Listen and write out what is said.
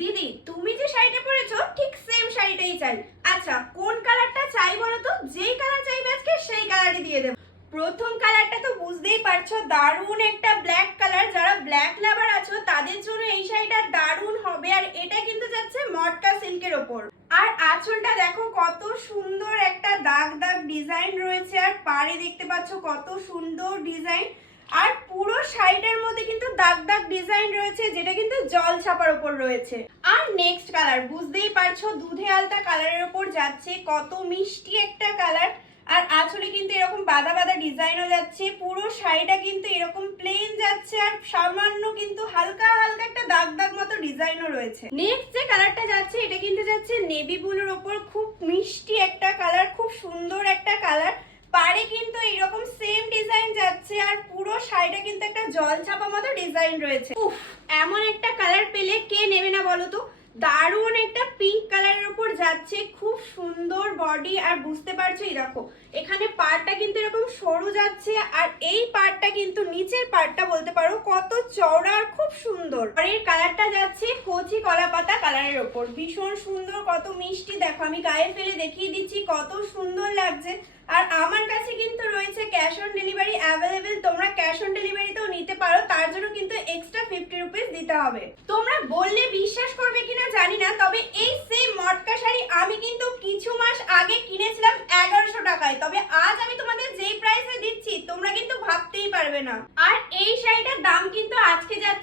দিদি তুমি যে শাড়িটা পরেছো ঠিক সেম শাড়িটাই চাই। আচ্ছা কোন কালারটা চাই বলো তো? যেই কালার চাইবে আজকে সেই কালারই দিয়ে দেবো। প্রথম কালারটা তো বুঝতেই পারছো, দারুণ একটা ব্ল্যাক কালার। যারা ব্ল্যাক লাভার আছো তাদের জন্য এই শাড়িটা দারুণ হবে। আর এটা কিন্তু যাচ্ছে মটকা সিল্কের ওপর। আর আঁচলটা দেখো কত সুন্দর একটা দাগ দাগ ডিজাইন রয়েছে, আর পাড়ে দেখতে পাচ্ছ কত সুন্দর ডিজাইন। আর পুরো শাড়িটার মধ্যে কিন্তু দাগ দাগ ডিজাইন রয়েছে, যেটা কিন্তু জল ছাপার উপর রয়েছে। আর নেক্সট কালার বুঝতেই পারছো, দুধে আলতা কালারের উপর যাচ্ছে, কত মিষ্টি একটা কালার। আর আঁচলে কিন্তু এরকম বাদা বাদা ডিজাইনও যাচ্ছে। পুরো শাড়িটা কিন্তু এরকম প্লেন যাচ্ছে, আর সামান্য কিন্তু হালকা হালকা একটা দাগ দাগ মতো ডিজাইনও রয়েছে। নেক্সট যে কালারটা যাচ্ছে এটা কিন্তু যাচ্ছে নেভি ব্লুর ওপর, খুব মিষ্টি একটা কালার, খুব সুন্দর একটা কালার। পাড়ে কিন্তু এরকম সেম ডিজাইন যাচ্ছে, আর পুরো শাড়িটা কিন্তু একটা জল ছাপা মতো ডিজাইন রয়েছে। উফ, এমন একটা কালার পেলে কে নেবে না বলো তো? দারুণ একটা পিঙ্ক কালারের উপর যাচ্ছে, খুব সুন্দর বডি। আর বুঝতে পারছো এই দেখো এখানে পাড়টা কিন্তু এরকম সরু যাচ্ছে, আর এই পাড়টা কিন্তু নিচের পাড়টা বলতে পারো কত চওড়া আর খুব সুন্দর। আর এর কালারটা যাচ্ছে কচি কলা পাতা কালারের ওপর, ভীষণ সুন্দর, কত মিষ্টি। দেখো আমি গায়ে ফেলে দেখিয়ে দিচ্ছি কত সুন্দর লাগছে। আর আমার কাছে কিন্তু রয়েছে ক্যাশ অন ডেলিভারি অ্যাভেলেবেল, তোমরা ক্যাশ অন ডেলিভারিতেও নিতে পারো, তার জন্য কিন্তু এক্সট্রা 50 রুপিস দিতে হবে। তোমরা বললে বিশ্বাস করবে কিনা জানি না, তবে এই সেম মটকা শাড়ি আমি কিন্তু কিছু মাস আগে কিনেছিলাম 1100 টাকায়, তবে আজ আমি তোমাদের যেই প্রাইসে দিচ্ছি তোমরা কিন্তু ভাবতেই পারবে না। আর এই শাড়িটার দাম কিন্তু আজকে যাচ্ছে